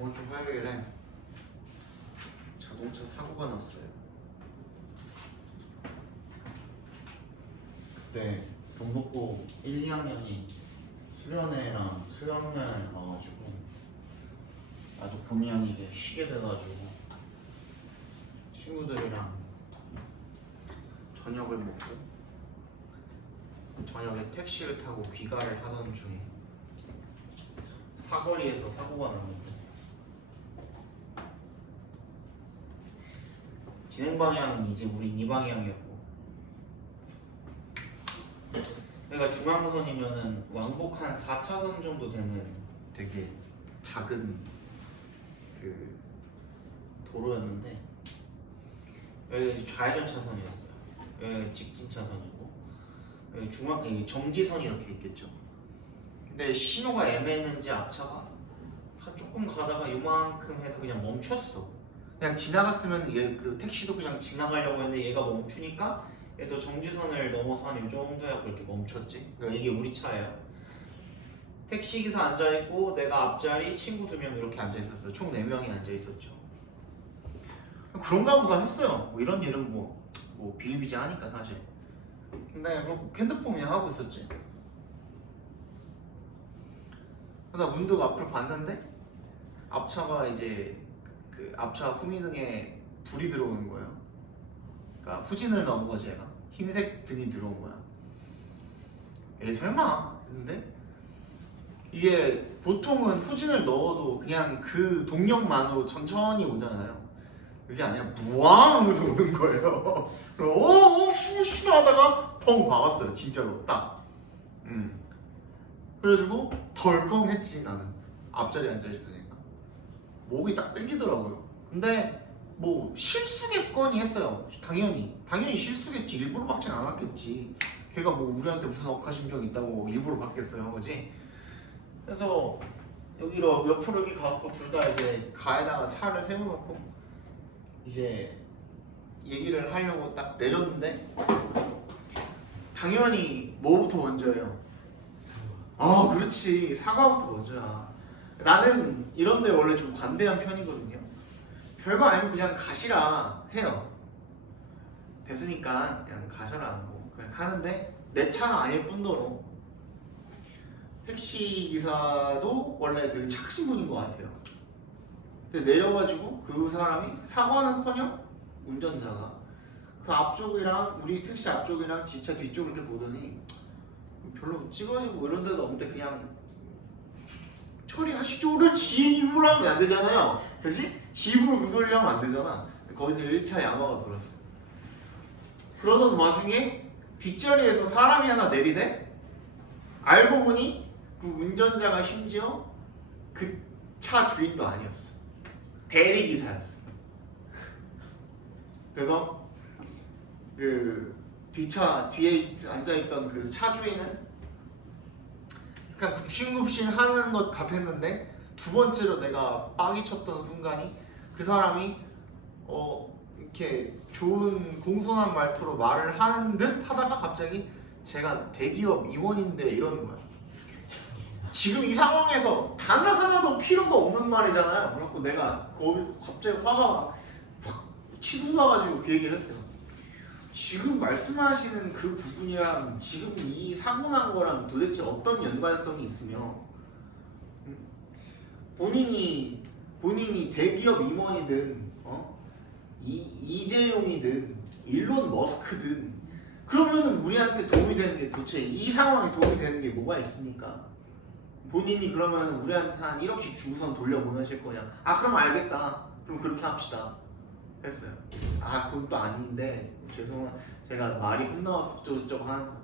이번 주 화요일에 자동차 사고가 났어요. 그때 경북고 1, 2학년이 수련회랑 수학여행을 가가지고 나도 본의 아니게 쉬게 돼가지고 친구들이랑 저녁을 먹고 저녁에 택시를 타고 귀가를 하던 중에 사거리에서 사고가 났는데 진행 방향은 이제 우린 이 방향이었고 그러니까 중앙선이면은 왕복 한 4차선 정도 되는 되게 작은 그 도로였는데 여기 좌회전 차선이었어요. 여기 직진 차선이고 여기 정지선이 이렇게 있겠죠. 근데 신호가 애매했는지 앞차가 한 조금 가다가 요만큼 해서 그냥 멈췄어. 그냥 지나갔으면 얘 그 택시도 그냥 지나가려고 했는데 얘가 멈추니까 얘도 정지선을 넘어서 한 이 정도 해갖고 이렇게 멈췄지. 그러니까 이게 우리 차예요. 택시기사 앉아있고 내가 앞자리 친구 2명 이렇게 앉아있었어요. 총 4명이 앉아있었죠. 그런가 보다 했어요. 뭐 이런 일은 뭐 비일비재하니까 사실. 근데 그럼 핸드폰 그냥 하고 있었지. 그러다 문득 앞을 봤는데 앞차가 이제 그 앞차 후미등에 불이 들어오는 거예요. 그러니까 후진을 넣은 거지 얘가. 흰색 등이 들어온 거야. 에이 설마 했는데 이게 보통은 후진을 넣어도 그냥 그 동력만으로 천천히 오잖아요. 그게 아니라 무왕 하면서 오는 거예요. 슈 하다가 펑 박았어요. 진짜로 딱. 그래가지고 덜컹했지 나는. 앞자리에 앉아있으니까 목이 딱 땡기더라고요. 근데 뭐 실수겠거니 했어요. 당연히 실수겠지. 일부러 박진 않았겠지. 걔가 뭐 우리한테 무슨 억하심정이 있다고 일부러 박겠어요, 그지? 그래서 여기로 옆으로 이렇게 가고 둘 다 이제 가에다가 차를 세워놓고 이제 얘기를 하려고 딱 내렸는데 당연히 뭐부터 먼저예요? 사과. 그렇지. 사과부터 먼저야. 나는 이런 데 원래 좀 관대한 편이거든요. 별거 아니면 그냥 가시라 해요. 됐으니까 그냥 가셔라 뭐 그냥 하는데 내 차가 아닐 뿐더러 택시기사도 원래 되게 착하신 분인 것 같아요. 근데 내려가지고 그 사람이 사과는커녕 운전자가 그 앞쪽이랑 우리 택시 앞쪽이랑 지차 뒤쪽을 이렇게 보더니 별로 찍어지고 이런 데도 없는데 그냥 처리하시죠를 지 입으로 하면 안 되잖아요. 그치? 지 입으로 그 소리를 하면 안 되잖아. 거기서 1차 야마가 돌았어. 그러던 와중에 뒷자리에서 사람이 하나 내리대. 알고 보니 그 운전자가 심지어 그 차 주인도 아니었어. 대리기사였어. 그래서 그 뒷차 뒤에 앉아있던 그 차 주인은 그냥 굽신굽신 하는 것 같았는데 두 번째로 내가 빡이 쳤던 순간이 그 사람이 이렇게 좋은 공손한 말투로 말을 하는 듯 하다가 갑자기 제가 대기업 임원인데 이러는 거야. 지금 이 상황에서 단 하나도 필요가 없는 말이잖아요. 그래서 내가 거기서 갑자기 화가 확 치솟아가지고 그 얘기를 했어요. 지금 말씀하시는 그 부분이랑 지금 이 사고 난 거랑 도대체 어떤 연관성이 있으며 본인이 대기업 임원이든 이재용이든 일론 머스크든 그러면 우리한테 도움이 되는 게 도대체 이 상황에 도움이 되는 게 뭐가 있습니까? 본인이 그러면 우리한테 한 1억씩 주고선 돌려보내실 거냐? 그럼 알겠다. 그럼 그렇게 합시다. 했어요. 그건 또 아닌데 제가 말이 헛나와서 저쪽 한.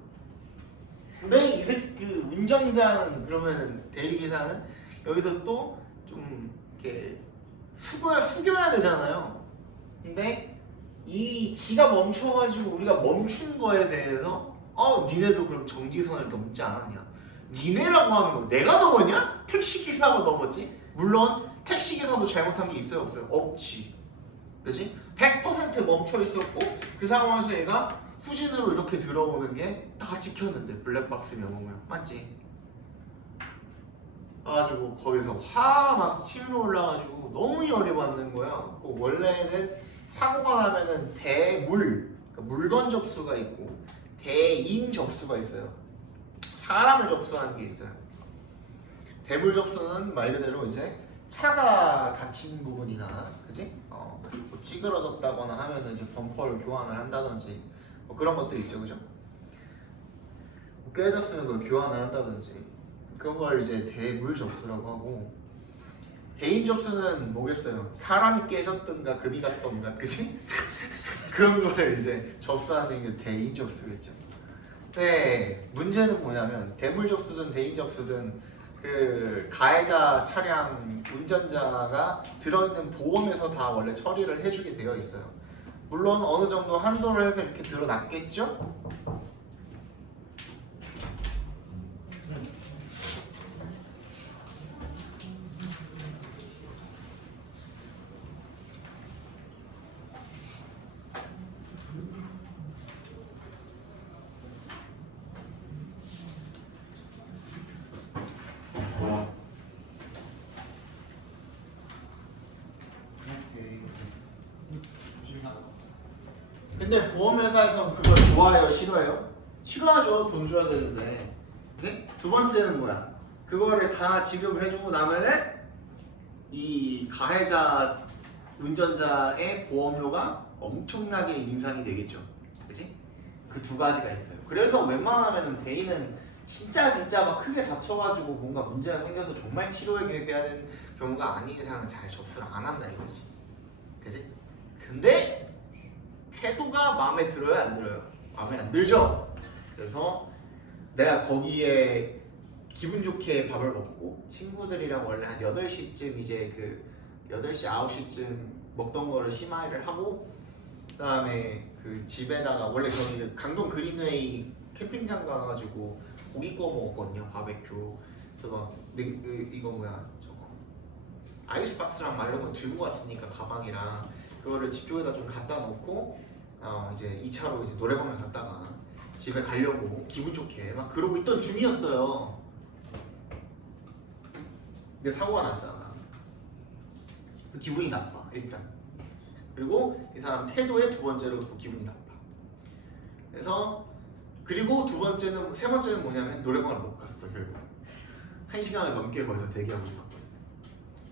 근데 그 운전자는 그러면은 대리기사는 여기서 또 좀 이렇게 숙여야 되잖아요. 근데 이 지가 멈춰가지고 우리가 멈춘 거에 대해서 니네도 그럼 정지선을 넘지 않았냐? 니네라고 하는 거 내가 넘었냐? 택시기사가 넘었지? 물론 택시기사도 잘못한 게 있어요 없어요? 없지. 그치? 100% 멈춰 있었고 그 상황에서 얘가 후진으로 이렇게 들어오는 게 다 찍혔는데 블랙박스 명호모양 맞지? 가지고 거기서 화가 막 치밀어 올라가지고 너무 열이 받는 거야. 원래는 사고가 나면은 그러니까 물건 접수가 있고 대인 접수가 있어요. 사람을 접수하는 게 있어요. 대물 접수는 말 그대로 이제 차가 다친 부분이나, 그지? 뭐 찌그러졌다거나 하면은 이제 범퍼를 교환을 한다든지 뭐 그런 것들 있죠, 그죠? 뭐 깨졌으면 그걸 교환을 한다든지 그런 걸 이제 대물 접수라고 하고, 대인 접수는 뭐겠어요? 사람이 깨졌든가 금이 갔던가, 그지? 그런 거를 이제 접수하는 게 대인 접수겠죠. 네, 문제는 뭐냐면 대물 접수든 대인 접수든 그 가해자 차량 운전자가 들어있는 보험에서 다 원래 처리를 해주게 되어 있어요. 물론 어느 정도 한도를 해서 이렇게 드러났겠죠? 근데 보험회사에서는 그걸 좋아해요? 싫어해요? 싫어하죠. 돈 줘야 되는데. 그치? 두 번째는 뭐야? 그거를 다 지급을 해주고 나면은 이 가해자 운전자의 보험료가 엄청나게 인상이 되겠죠. 그치? 그 두 가지가 있어요. 그래서 웬만하면은 대인은 진짜 막 크게 다쳐가지고 뭔가 문제가 생겨서 정말 치료해야 되는 경우가 아닌 이상은 잘 접수를 안 한다 이거지. 그치? 근데 태도가 마음에 들어요, 안 들어요? 마음에 안 들죠? 그래서 내가 거기에 기분 좋게 밥을 먹고 친구들이랑 원래 한 8시쯤 이제 그 8시, 9시쯤 먹던 거를 심하이를 하고, 그 다음에 그 집에다가 원래 저희 강동 그린웨이 캠핑장 가가지고 고기 구워 먹었거든요, 바베큐. 그래서 막 이거 뭐야 저거 아이스박스랑 막 이런 거 들고 왔으니까 가방이랑 그거를 집 쪽에다 좀 갖다 놓고 이제 2차로 이제 노래방을 갔다가 집에 가려고 기분 좋게 막 그러고 있던 중이었어요. 근데 사고가 났잖아. 기분이 나빠 일단. 그리고 이 사람 태도에 두 번째로 더 기분이 나빠. 그리고 세 번째는 뭐냐면 노래방을 못 갔어 결국. 1시간을 넘게 거기서 대기하고 있었거든.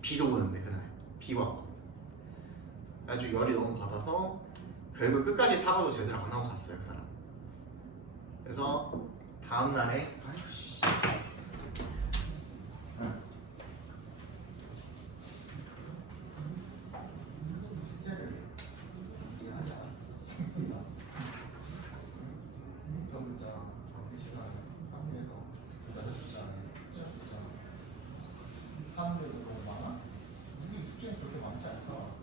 비도 오는데 그날 비 왔거든. 아주 열이 너무 받아서 결국 끝까지 사과도 제대로 안 하고 갔어요 그 사람. 그래서 다음날에 아이고 씨. 숙제를 하자. 그럼 진짜 이 시간 학교에서 8시간 하는데도 너무 많아? 우리 숙제는 그렇게 많지 않더라.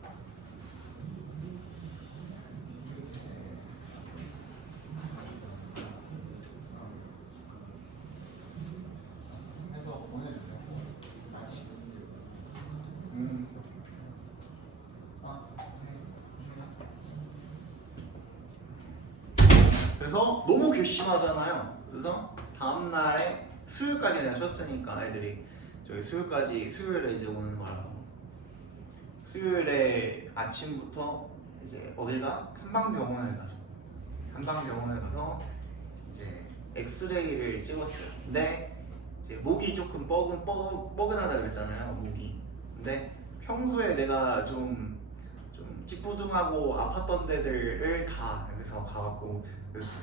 그래서 너무 괘씸하잖아요. 그래서 다음날에 수요일까지 내가 쉬었으니까 애들이 저기 수요일에 이제 오는 거라서 수요일에 아침부터 이제 어딜가 한방병원을 가서 이제 엑스레이를 찍었어요. 근데 이제 목이 조금 뻐근하다 그랬잖아요. 목이. 근데 평소에 내가 좀 찌뿌둥하고 아팠던 데들을 다 여기서 가갖고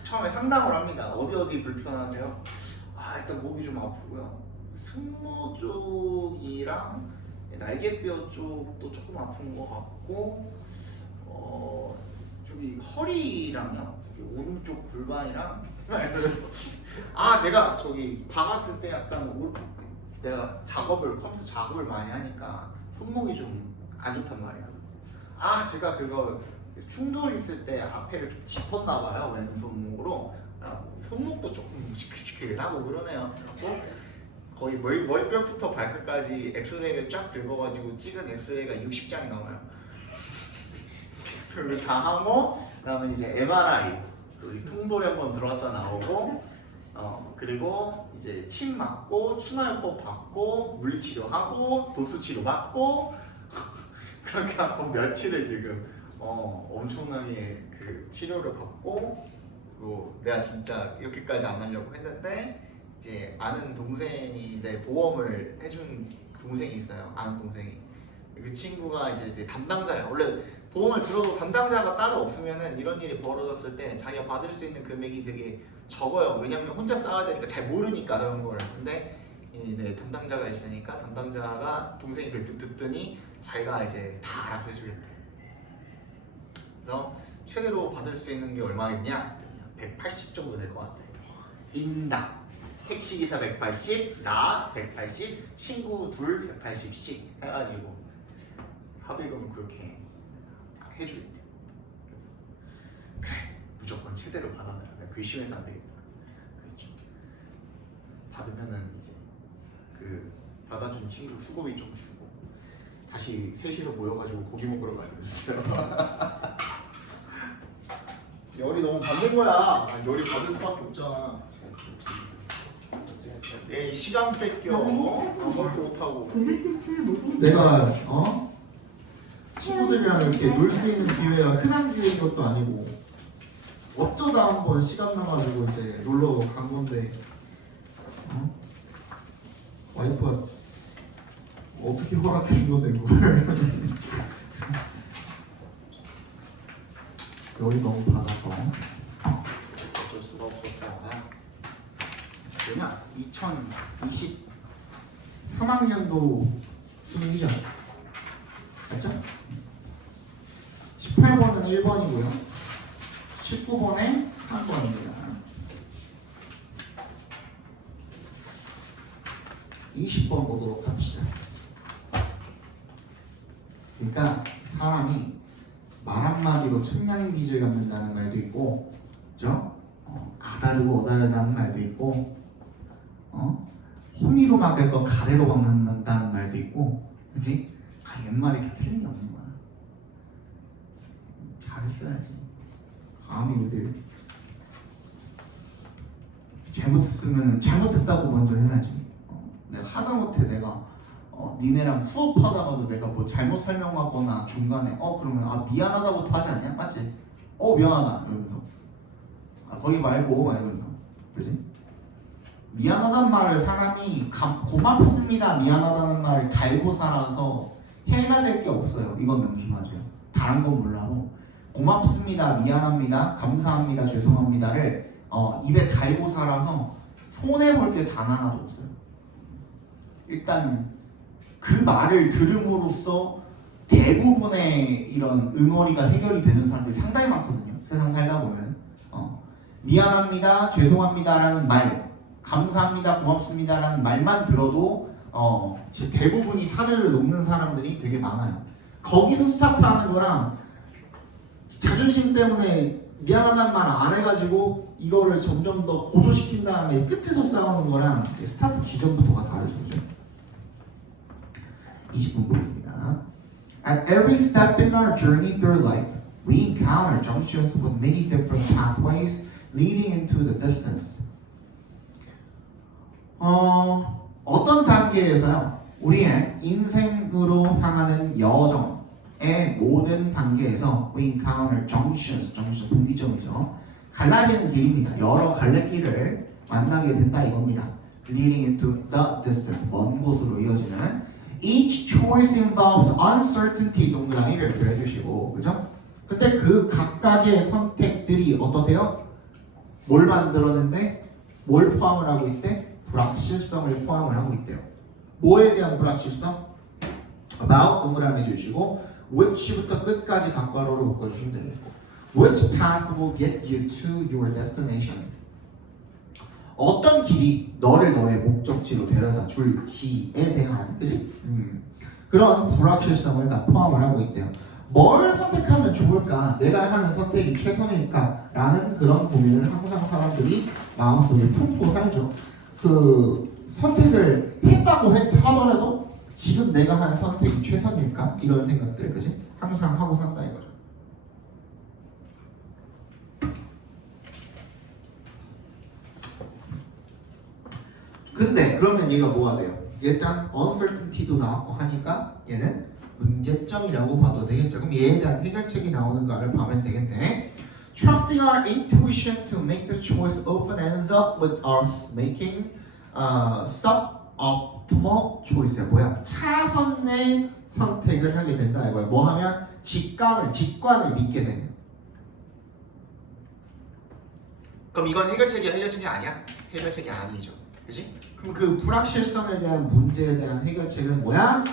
처음에 상담을 합니다. 어디 불편하세요? 일단 목이 좀 아프고요. 승모 쪽이랑 날개뼈 쪽도 조금 아픈 것 같고, 저기 허리랑요, 오른쪽 골반이랑 내가 저기 박았을 때 약간 내가 컴퓨터 작업을 많이 하니까 손목이 좀 안 좋단 말이야. 제가 그거 충돌 있을 때 앞에를 좀 짚었나 봐요. 왼손목으로. 손목도 조금 시끌시끌하고 그러네요. 거의 머리뼈부터 발끝까지 엑스레이를 쫙 긁어가지고 찍은 엑스레이가 60장이 나와요. 그걸 다 하고 그다음에 이제 MRI 또 통돌이 한번 들어갔다 나오고 그리고 이제 침 맞고 추나요법 받고 물리치료하고 도수치료 받고 그렇게 하고 며칠을 지금 엄청나게 그 치료를 받고 그리고 내가 진짜 이렇게까지 안 하려고 했는데 이제 아는 동생이 내 보험을 해준 동생이 있어요. 아는 동생이. 그 친구가 이제 내 담당자야. 원래 보험을 들어도 담당자가 따로 없으면은 이런 일이 벌어졌을 때 자기가 받을 수 있는 금액이 되게 적어요. 왜냐면 혼자 쌓아야 되니까 잘 모르니까 그런 걸. 근데 내 담당자가 있으니까 담당자가 동생이 그 듣더니 자기가 이제 다 알아서 해주겠대. 그래서 최대로 받을 수 있는 게 얼마겠냐? 180 정도 될 것 같아. 인당. 택시기사 180, 나 180, 친구 둘 180씩 해가지고 합의금을 그렇게 해주겠대. 그래, 무조건 최대로 받아내라. 내가 괘씸해서 안 되겠다. 그랬죠. 받으면은 이제 그 받아준 친구 수고비 좀 주고 다시 셋이서 모여가지고 고기 먹으러 가기로 했어요. 열이 너무 받는 거야. 열이 받을 수밖에 없잖아. 내 시간 뺏겨. 아무것도 못하고. 내가 친구들이랑 이렇게 놀 수 있는 기회가 흔한 기회인 것도 아니고 어쩌다 한번 시간 나가지고 이제 놀러 간 건데 와이프가 어떻게 허락해 준 건데 그걸 열이 너무 받아서 어쩔 수가 없었다. 왜냐? 2023학년도 수능이죠. 맞죠? 18번은 1번이고요. 19번에 3번입니다. 20번 보도록 합시다. 그러니까 사람이 말 한마디로 천냥빚을 갚는다는 말도 있고, 그죠? 아다르고 어다르다는 말도 있고, 호미로 막을 거 가래로 막는다는 말도 있고, 그지? 옛말이 다 틀린 게 없는 거야. 잘했어야지. 감히 어딜 잘못했으면 잘못했다고 먼저 해야지. 내가 하다못해 내가 니네랑 수업하다가도 내가 뭐 잘못 설명하거나 중간에 그러면 미안하다부터 하지 않냐? 맞지? 미안하다 이러면서 거기 말고 막 이러면서 그지? 미안하다는 말을 사람이 고맙습니다 미안하다는 말을 달고 살아서 해가 될 게 없어요. 이건 명심하세요. 다른 건 몰라도 고맙습니다 미안합니다 감사합니다 죄송합니다를 입에 달고 살아서 손해볼 게 단 하나도 없어요. 일단 그 말을 들음으로써 대부분의 이런 응어리가 해결이 되는 사람들이 상당히 많거든요. 세상 살다 보면 미안합니다 죄송합니다라는 말 감사합니다 고맙습니다라는 말만 들어도 대부분이 사례를 놓는 사람들이 되게 많아요. 거기서 스타트하는 거랑 자존심 때문에 미안하다는 말 안 해가지고 이거를 점점 더 고조시킨 다음에 끝에서 싸우는 거랑 스타트 지점부터가 다르죠. 20분 보겠습니다. At every step in our journey through life, we encounter junctions with many different pathways leading into the distance. 어떤 단계에서요? 우리의 인생으로 향하는 여정의 모든 단계에서 we encounter junctions, 분기점이죠. 갈라야 되는 길입니다. 여러 갈래길을 만나게 된다 이겁니다. Leading into the distance, 먼 곳으로 이어지는 Each choice involves uncertainty 동그라미 별표해 주시고 그죠? 근데 그 각각의 선택들이 어떠세요? 뭘 만들어낸대? 뭘 포함을 하고 있대? 불확실성을 포함을 하고 있대요. 뭐에 대한 불확실성? About 동그라미 주시고 which부터 끝까지 각괄호로 묶어주시면 되겠고 Which path will get you to your destination? 어떤 길이 너를 너의 목적지로 데려다 줄지에 대한 그치? 그런 불확실성을 다 포함을 하고 있대요. 뭘 선택하면 좋을까? 내가 하는 선택이 최선일까? 라는 그런 고민을 항상 사람들이 마음속에 품고 살죠. 그 선택을 했다고 하더라도 지금 내가 하는 선택이 최선일까? 이런 생각들 그치? 항상 하고 산다 이거죠. 그러면 얘가 뭐가 돼요? 일단 uncertainty도 나왔고 하니까 얘는 문제점이라고 봐도 되겠죠. 그럼 얘에 대한 해결책이 나오는가를 보면 되겠네. Trusting our intuition to make the choice often ends up with us making suboptimal choice야. 뭐야? 차선의 선택을 하게 된다 이거야. 뭐 하면 직관을 믿게 되는. 그럼 이건 해결책이 아니야? 해결책이 아니죠. 그렇지? 그럼 그 불확실성에 대한 문제에 대한 해결책은 뭐야?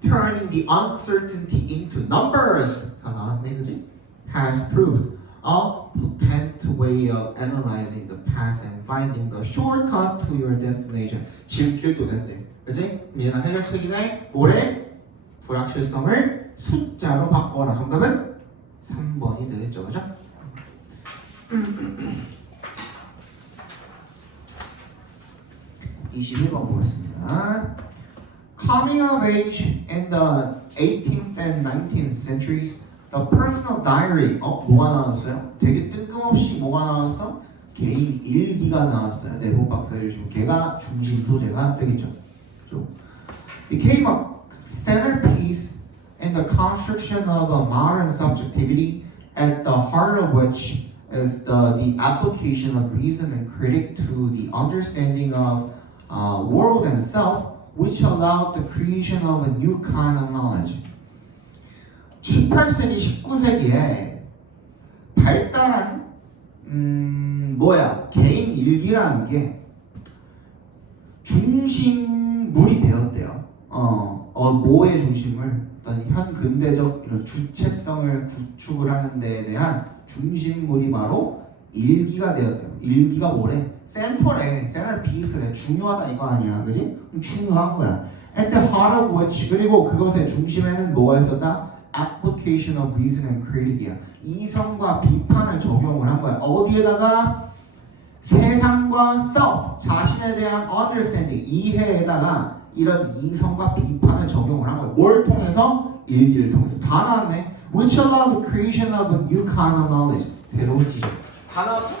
Turning the uncertainty into numbers 다 나왔네, 그지? Has proved a potent way of analyzing the past and finding the shortcut to your destination. 지름길도 된대, 그지? 얘는 해결책이네. 뭐래? 불확실성을 숫자로 바꿔라. 정답은 3번이 되겠죠, 그죠? 21번 보겠습니다. Coming of age in the 18th and 19th centuries, the personal diary. 뭐가 나왔어요? 되게 뜬금없이 뭐가 나왔어? 개인 일기가 나왔어요. 내부 박사 해주시고 걔가 중심 소재가 되겠죠. Became a centerpiece in the construction of a modern subjectivity, at the heart of which is the application of reason and critic to the understanding of world and self, which allowed the creation of a new kind of knowledge. 18세기, 19세기에 발달한 개인 일기라는 게 중심물이 되었대요. 뭐의 중심을? 어떤 현 근대적 이런 주체성을 구축을 하는 데에 대한 중심물이 바로 일기가 되었대요. 일기가 뭐래? 센터래, 센터피스래. 중요하다 이거 아니야, 그지? 중요한 거야. At the heart of which, 그리고 그것의 중심에는 뭐가 있었다? Application of reason and critic이야. 이성과 비판을 적용을 한 거야. 어디에다가? 세상과 self, 자신에 대한 understanding, 이해에다가 이런 이성과 비판을 적용을 한 거야. 뭘 통해서? 일기를 통해서. 다 나왔네. Which allowed the creation of a new kind of knowledge. 새로운 지식. 다 나왔죠?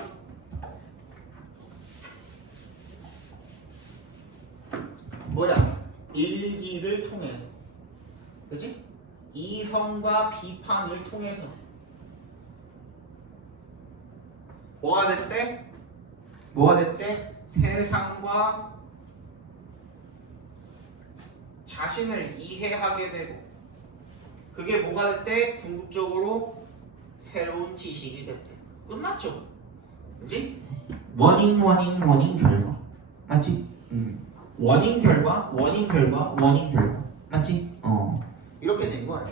뭐야? 일기를 통해서. 그치? 이성과 비판을 통해서. 뭐가 됐대? 세상과 자신을 이해하게 되고, 그게 뭐가 됐대? 궁극적으로 새로운 지식이 됐대. 끝났죠? 그치? 원인 결과. 맞지? 원인 결과. 맞지? 이렇게 된 거야.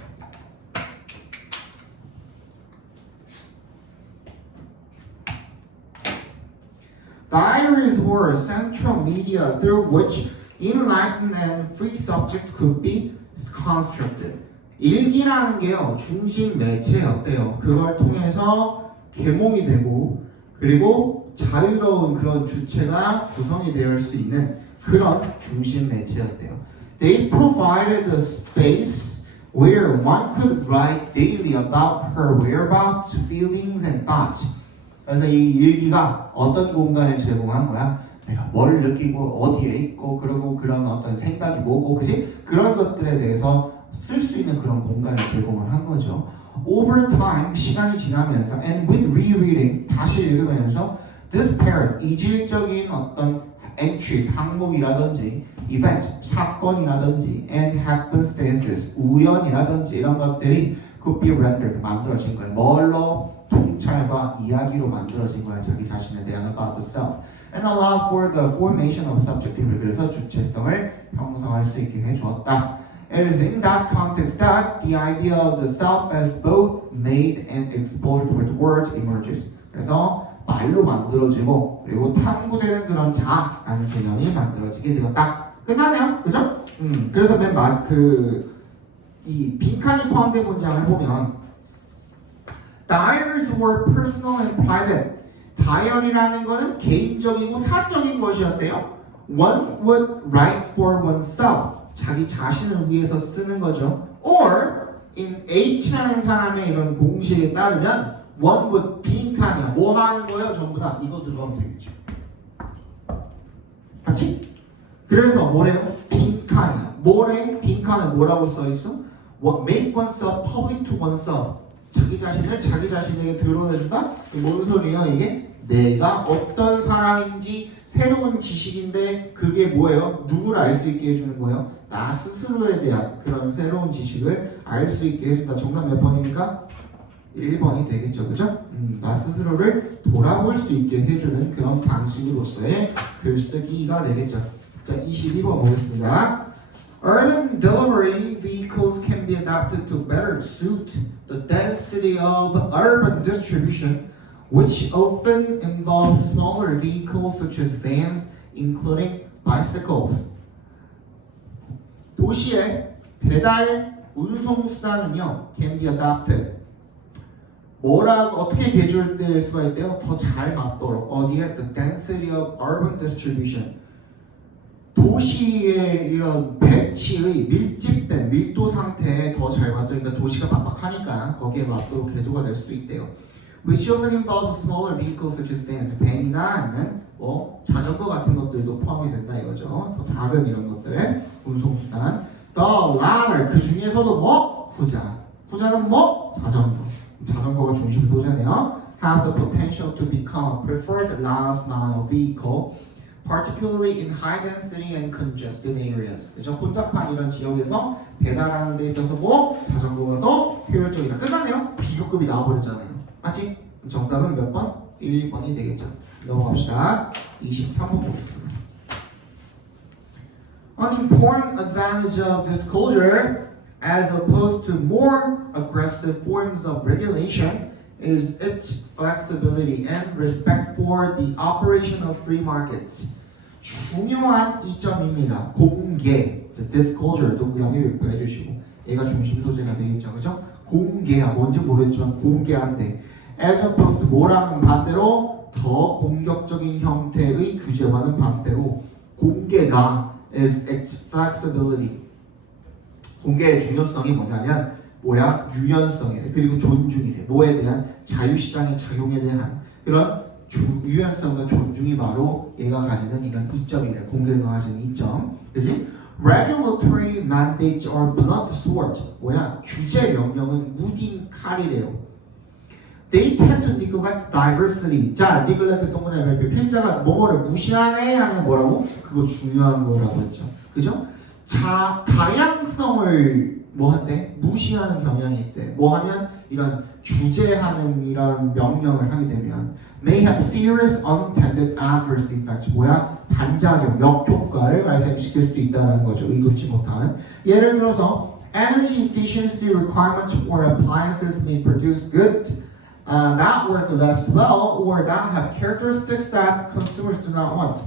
Diaries were a central media through which enlightened and free subject could be constructed. 일기라는 게요, 중심 매체였대요. 그걸 통해서 계몽이 되고, 그리고 자유로운 그런 주체가 구성이 될 수 있는 그런 중심 매체였대요. They provided a space where one could write daily about her whereabouts, feelings, and thoughts. 그래서 이 일기가 어떤 공간을 제공한 거야? 내가 뭘 느끼고 어디에 있고 그리고 그런 어떤 생각이 뭐고, 그지? 그런 것들에 대해서 쓸 수 있는 그런 공간을 제공을 한 거죠. Over time, 시간이 지나면서 and with rereading, 다시 읽으면서 disparate, 이질적인 어떤 entries, 항목이라든지 events, 사건이라든지 and happenstances, 우연이라든지 이런 것들이 could be rendered, 만들어진 거예요. 뭘로? 통찰과 이야기로 만들어진 거야. 자기 자신에 대한 about the self. And allow for the formation of subjectivity. 그래서 주체성을 형성할 수 있게 해주었다. It is in that context that the idea of the self as both made and explored with words emerges. 그래서 말로 만들어지고 그리고 탐구되는 그런 자라는 개념이 만들어지게 되었다. 끝나네요, 그죠? 그래서 맨 이 빈칸이 포함된 문장을 보면 Diaries were personal and private. 다이어리라는 것은 개인적이고 사적인 것이었대요. One would write for oneself. 자기 자신을 위해서 쓰는 거죠. Or in H라는 사람의 이런 공식에 따르면 one would 빈칸이야. 뭐 하는 거예요? 전부 다 이거 들어가면 되겠죠. 맞지? 그래서 뭐래요? 빈칸이야. 뭐래? 빈칸에 뭐라고 써있어? What make oneself public to oneself. 자기 자신을 자기 자신에게 드러내준다? 이게 뭔 소리야 이게? 내가 어떤 사람인지 새로운 지식인데 그게 뭐예요? 누구를 알 수 있게 해주는 거예요? 나 스스로에 대한 그런 새로운 지식을 알 수 있게 해준다. 정답 몇 번입니까? 1번이 되겠죠. 그죠? 나 스스로를 돌아볼 수 있게 해주는 그런 방식으로서의 글쓰기가 되겠죠. 자, 22번 보겠습니다. Urban delivery vehicles can be adapted to better suit the density of urban distribution, which often involves smaller vehicles such as vans, including bicycles. 도시의 배달 운송 수단은요, can be adapted. 어떻게 개조될 수가 있대요? 더 잘 맞도록. 어디에? The density of urban distribution. 도시의 이런 배치의 밀집된 밀도 상태에 더 잘 맞도록. 그러니까 도시가 빡빡하니까 거기에 맞도록 개조가 될 수 있대요. Which often involves smaller vehicles such as vans. 밴이나 아니면 뭐 자전거 같은 것들도 포함이 된다 이거죠. 더 작은 이런 것들 운송수단. The latter 그 중에서도 뭐? 후자는 뭐? 자전거가 중심 소재네요. Have the potential to become a preferred last mile vehicle, particularly in high density and congested areas. 그죠? 혼잡한 이런 지역에서 배달하는 데 있어서 뭐? 자전거가 더 효율적이다. 끝나네요. 비교급이 나와버렸잖아요. 맞지? 정답은 몇 번? 1번이 되겠죠. 넘어갑시다. 23번 보겠습니다. An important advantage of disclosure as opposed to more aggressive forms of regulation is its flexibility and respect for the operation of free markets. 중요한 이점입니다. 공개, disclosure 동그라미 유표해 주시고 얘가 중심 소재가 되겠죠, 그죠? 공개야, 뭔지 모르겠지만 공개한데 as opposed to 뭐라는 반대로 더 공격적인 형태의 규제와는 반대로 공개가 is its flexibility. 공개의 중요성이 뭐냐면 유연성이래. 그리고 존중이래. 뭐에 대한? 자유시장의 작용에 대한 그런 유연성과 존중이 바로 얘가 가지는 이런 이점이래. 공개가 가지는 이점. 그치? Regulatory mandates are blunt swords. 규제 명령은 무딘 칼이래요. They tend to neglect diversity. 자, neglect 동그라미 별표. 필자가 뭐를 무시하네 하면 뭐라고? 그거 중요한 거라고 했죠. 그죠? 다양성을 뭐 한대? 무시하는 경향이 있대. 뭐 하면? 이런 규제하는 이런 명령을 하게 되면 may have serious unintended adverse effects. 반작용, 역효과를 발생시킬 수도 있다는 거죠. 의도치 못한. 예를 들어서 energy efficiency requirements for appliances may produce goods that work less well or that have characteristics that consumers do not want.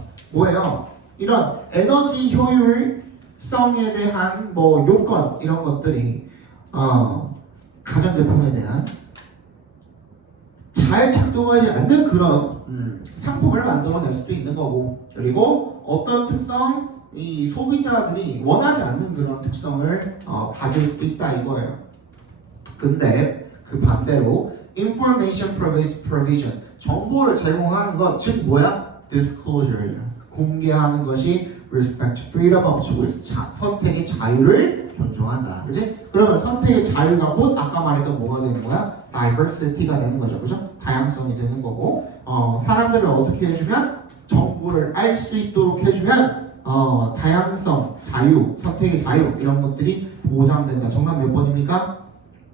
이런 에너지 효율성에 대한 뭐 요건 이런 것들이 가전제품에 대한 잘 작동하지 않는 그런 상품을 만들어낼 수도 있는 거고, 그리고 어떤 특성, 이 소비자들이 원하지 않는 그런 특성을 가질 수도 있다 이거예요. 근데 그 반대로 information provision, 정보를 제공하는 것, 즉 disclosure야. 공개하는 것이 respect freedom of choice, 선택의 자유를 존중한다. 그지? 그러면 선택의 자유가 곧 아까 말했던 뭐가 되는 거야? diversity가 되는 거죠. 그죠? 다양성이 되는 거고, 사람들을 어떻게 해주면? 정보를 알 수 있도록 해주면 다양성, 자유, 선택의 자유 이런 것들이 보장된다. 정답 몇 번입니까?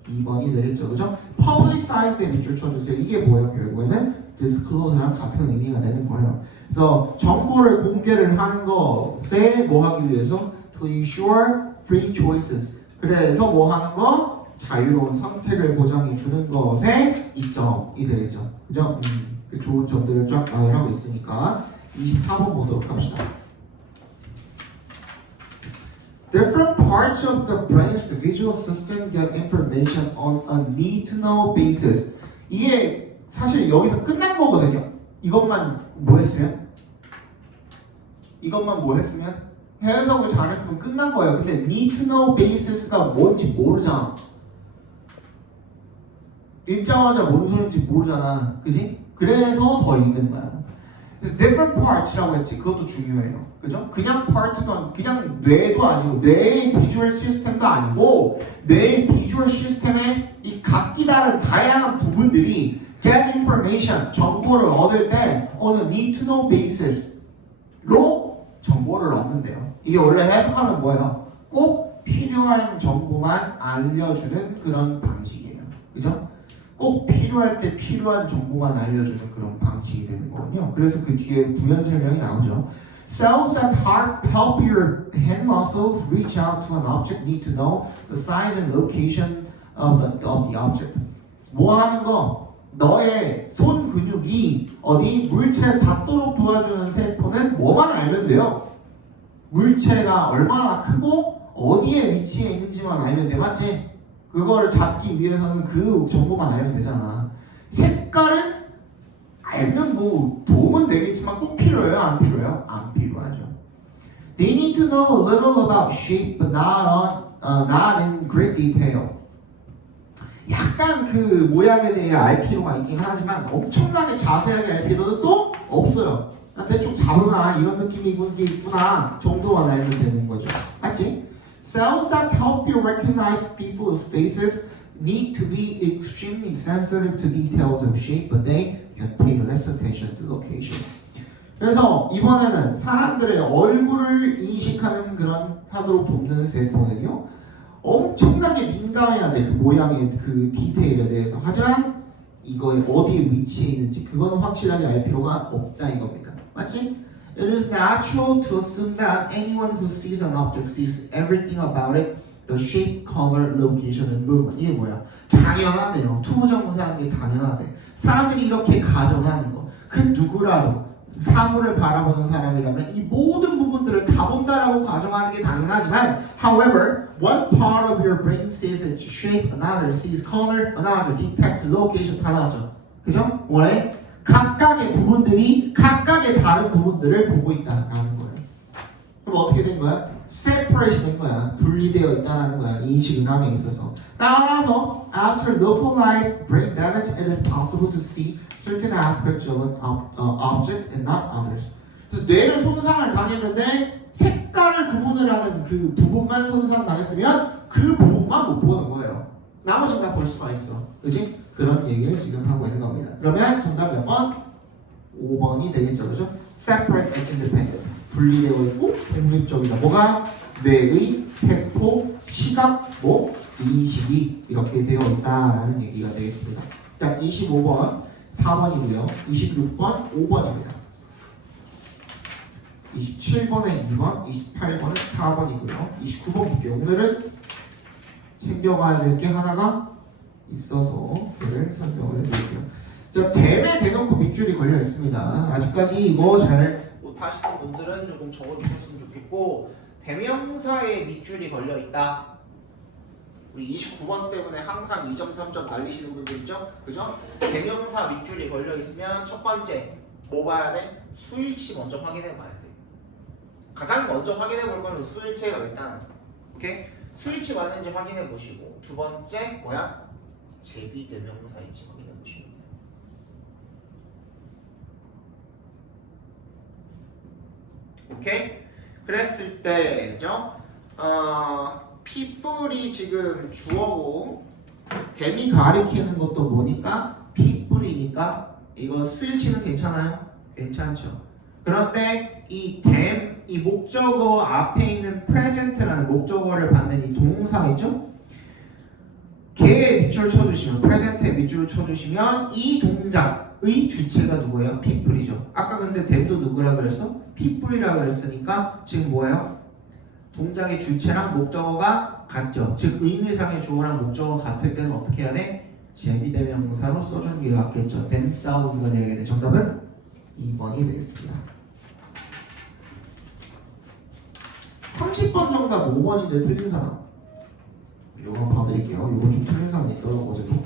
2번이 되겠죠. 그죠? publicize에 밑줄 쳐주세요. 이게 뭐예요? 결국에는 disclose랑 같은 의미가 되는 거예요. 그래서 정보를 공개를 하는 것에 뭐 하기 위해서 to ensure free choices. 그래서 뭐 하는 거? 자유로운 선택을 보장해 주는 것에 이점이 되겠죠. 그죠? 그 좋은 점들을 쫙 나열하고 있으니까 24번 보도록 합시다. Different parts of the brain's visual system get information on a need-to-know basis. 이게 사실 여기서 끝난 거거든요. 이것만 뭐 했으면? 해석을 잘했으면 끝난 거예요. 근데 need-to-know basis가 뭔지 모르잖아. 읽자마자 뭔 소리인지 모르잖아. 그지? 그래서 더 읽는 거야. 그래서 different parts라고 했지. 그것도 중요해요. 그죠? 그냥 part가 그냥 뇌도 아니고 뇌의 비주얼 시스템도 아니고 뇌의 비주얼 시스템의 이 각기 다른 다양한 부분들이 get information 정보를 얻을 때 어느 need to know basis로 정보를 얻는데요. 이게 원래 해석하면 뭐예요? 꼭 필요한 정보만 알려주는 그런 방식이에요. 그죠? 꼭 필요할 때 필요한 정보만 알려주는 그런 방식이 되는 거군요. 그래서 그 뒤에 부연 설명이 나오죠. Cells that help your hand muscles reach out to an object need to know the size and location of the object. 뭐 하는 거? 너의 손 근육이 어디 물체에 닿도록 도와주는 세포는 뭐만 알면 돼요. 물체가 얼마나 크고 어디에 위치해 있는지만 알면 돼. 맞지? 그거를 잡기 위해서는 그 정보만 알면 되잖아. 색깔은 알면 뭐 도움은 되겠지만 꼭 필요해요? 안 필요해요? 안 필요하죠. They need to know a little about shape but not in great detail. 약간 그 모양에 대해 알 필요가 있긴 하지만 엄청나게 자세하게 알 필요는 또 없어요. 대충 잡으면 이런 느낌이 있구나 정도만 알면 되는 거죠. 맞지? Cells that help you recognize people's faces need to be extremely sensitive to details of shape, but they can pay less attention to location. 그래서 이번에는 사람들의 얼굴을 인식하는 그런 하도록 돕는 세포는요, 엄청나게 민감해야 돼. 그 모양의 그 디테일에 대해서. 하지만 이거에 어디에 위치해 있는지 그거는 확실하게 알 필요가 없다 이겁니다. 맞지? It is natural to assume that anyone who sees an object sees everything about it, the shape, color, location, and movement. 이게 뭐야? 당연하네요. 투부정사하는 게 당연하대. 사람들이 이렇게 가정하는 거. 그 누구라도 사물을 바라보는 사람이라면 이 모든 부분들을 다 본다라고 가정하는 게 당연하지만, however, one part of your brain sees its shape, another sees color, another detects location. 다 나왔죠. 그죠? 원래 각각의 부분들이 각각의 다른 부분들을 보고 있다라는 거예요. 그럼 어떻게 된 거야? separate 된 거야. 분리되어 있다라는 거야. 인식감에 있어서. 따라서 after localized brain damage, it is possible to see certain aspects of an object and not others. 그래서 뇌를 손상을 당했는데 색깔을 구분을 하는 그 부분만 손상 당했으면 그 부분만 못 보는 거예요. 나머지는 다 볼 수가 있어. 그지? 그런 얘기를 지금 하고 있는 겁니다. 그러면 정답 몇 번? 5번이 되겠죠. 그죠? Separate and independent. 분리되어 있고 독립적이다. 뭐가? 뇌의 세포, 시각, 인식이 이렇게 되어 있다라는 얘기가 되겠습니다. 자, 25번 4번이고요. 26번 5번입니다. 27번에 2번, 28번에 4번이고요. 29번 볼게요. 오늘은 챙겨가야 될 게 하나가 있어서 그를 설명을 해드릴게요. 자, 댐에 대놓고 밑줄이 걸려 있습니다. 아직까지 이거 잘 못하시는 분들은 조금 적어주셨으면 좋겠고, 대명사에 밑줄이 걸려 있다. 우리 29번 때문에 항상 2점, 3점 날리시는 분들 있죠? 그죠? 대명사 밑줄이 걸려 있으면 첫 번째 뭐 봐야 돼? 수일치 먼저 확인해 봐야 돼. 가장 먼저 확인해 볼 거는 수일체가 일단, 오케이? 수일치 맞는지 확인해 보시고, 두 번째 뭐야? 제비대명사인지 확인해 보시면 돼요. 오케이? 그랬을 때죠. 피뿔이 지금 주어고 댐이 가리키는 것도 뭐니까 피뿔이니까 이거 수일치는 괜찮아요? 괜찮죠. 그런데 이 댐, 이 목적어 앞에 있는 present라는 목적어를 받는 이 동사이죠? 걔에 밑줄을 쳐주시면, present에 밑줄을 쳐주시면 이 동작의 주체가 누구예요? 피뿔이죠. 아까 근데 댐도 누구라 그랬어? 피뿔이라 그랬으니까 지금 뭐예요? 동작의 주체랑 목적어가 같죠. 즉 의미상의 주어랑 목적어가 같을 때는 어떻게 해야 돼? 제비대명사로 써주는 게 맞겠죠. themselves가 되겠네. 정답은 2번이 되겠습니다. 30번 정답 5번인데 틀린 사람. 이거 봐드릴게요. 이거 좀 틀린 사람이 있더라고 어제도.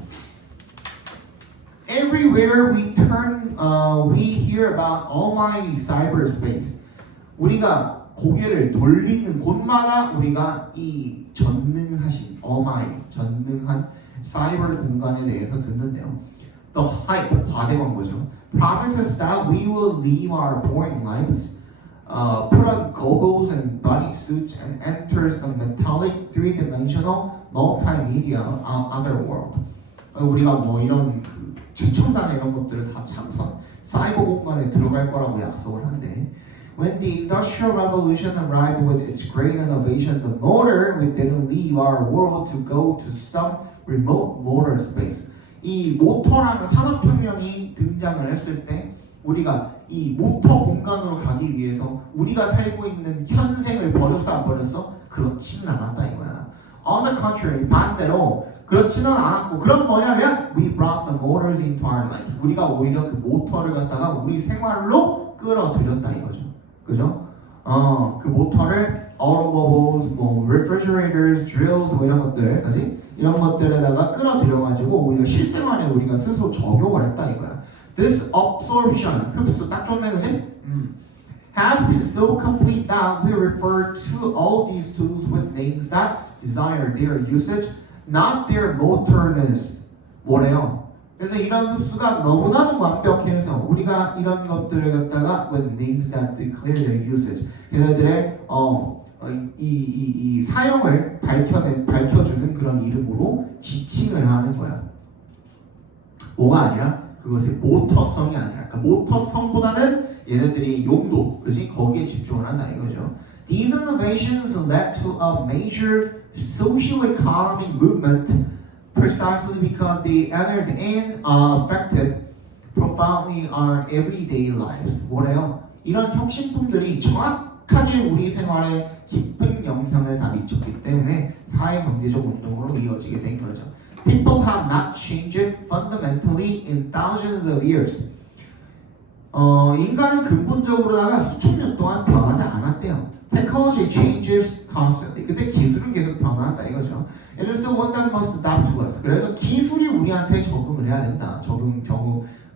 Everywhere we turn, we hear about almighty cyberspace. 우리가 고개를 돌리는 곳마다 우리가 이 전능하신, almighty, 전능한 사이버 공간에 대해서 듣는데요. The hype, 과대광 거죠. Promises that we will live our boring lives, put on goggles and bodysuits and enters the metallic three-dimensional multimedia otherworld. 우리가 뭐 이런 그 최첨단 이런 것들을 다 참선 사이버 공간에 들어갈 거라고 약속을 한대. When the Industrial Revolution arrived with its great innovation, the motor, we didn't leave our world to go to some remote motor space. 이 모터라는 산업혁명이 등장을 했을 때 우리가 이 모터 공간으로 가기 위해서 우리가 살고 있는 현생을 버렸어 안 버렸어? 그렇지는 않았다 이거야. On the contrary, 반대로 그렇지는 않았고 그럼 뭐냐면 we brought the motors into our life. 우리가 오히려 그 모터를 갖다가 우리 생활로 끌어들였다 이거죠. 그죠? 그 모터를 automobiles, 뭐 refrigerators, drills 뭐 이런 것들, 그지? 이런 것들에다가 끌어들여가지고 오히려 실생활에 우리가 스스로 적용을 했다 이거야. This absorption, 흡수 딱 좋네, 그지? Has been so complete that we refer to all these tools with names that desire their usage, not their motorness. 뭐래요? 그래서 이런 흡수가 너무나도 완벽해서 우리가 이런 것들을 갖다가 with names that declare their usage. 걔네들의 이 사용을 밝혀주는 그런 이름으로 지칭을 하는 거야. 뭐가 아니라 그것의 모터성이 아니라, 그러니까 모터성보다는 얘네들이 용도, 그지? 거기에 집중을 한다 이거죠. These innovations led to a major socio-economic movement precisely because they entered and affected profoundly our everyday lives. 뭐래요? 이런 혁신품들이 정확하게 우리 생활에 깊은 영향을 다 미쳤기 때문에 사회 경제적 운동으로 이어지게 된 거죠. People have not changed fundamentally in thousands of years. 인간은 근본적으로다가 수천 년 동안 변하지 않았대요. Technology changes constantly. 근데 기술은 계속 변한다 이거죠. It is the one that must adapt to us. 그래서 기술이 우리한테 적응을 해야 된다. 적응을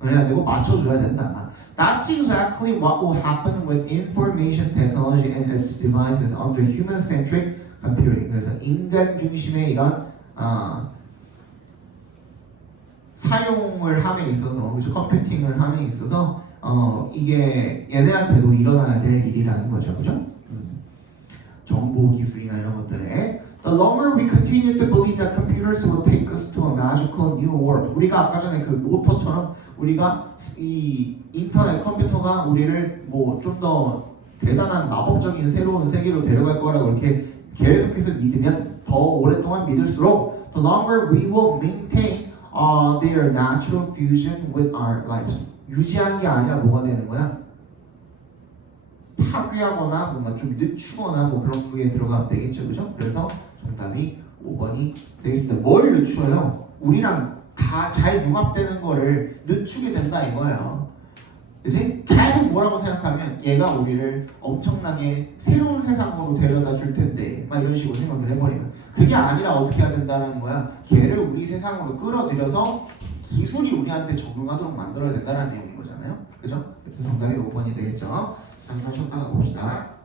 해야 되고 맞춰줘야 된다. That's exactly what will happen with information technology and its devices under human-centric computing. 그래서 인간 중심의 이런 사용을 함에 있어서, 그죠? 컴퓨팅을 함에 있어서 이게 얘네한테도 일어나야 될 일이라는 거죠, 그죠? 정보 기술이나 이런 것들에 The longer we continue to believe that computers will take us to a magical new world. 우리가 아까 전에 그 모터처럼 우리가 이 인터넷 컴퓨터가 우리를 뭐 좀 더 대단한 마법적인 새로운 세계로 데려갈 거라고 이렇게 계속해서 믿으면 더 오랫동안 믿을수록 the longer we will maintain their natural fusion with our lives. 유지하는 게 아니라 뭐가 되는 거야? 파괴하거나 뭔가 좀 늦추거나 뭐 그런 게 들어가면 되겠죠, 그죠? 그래서 정답이 5번이 되겠습니다. 뭘 늦추어요? 우리랑 다 잘 융합되는 거를 늦추게 된다 이거예요. 그치? 계속 뭐라고 생각하면 얘가 우리를 엄청나게 새로운 세상으로 데려다 줄 텐데 막 이런 식으로 생각을 해버리면 그게 아니라 어떻게 해야 된다는 거야? 걔를 우리 세상으로 끌어들여서 기술이 우리한테 적응하도록 만들어야 된다는 내용인 거잖아요. 그죠? 그래서 정답이 5번이 되겠죠. 잠깐 쉬었다가 봅시다.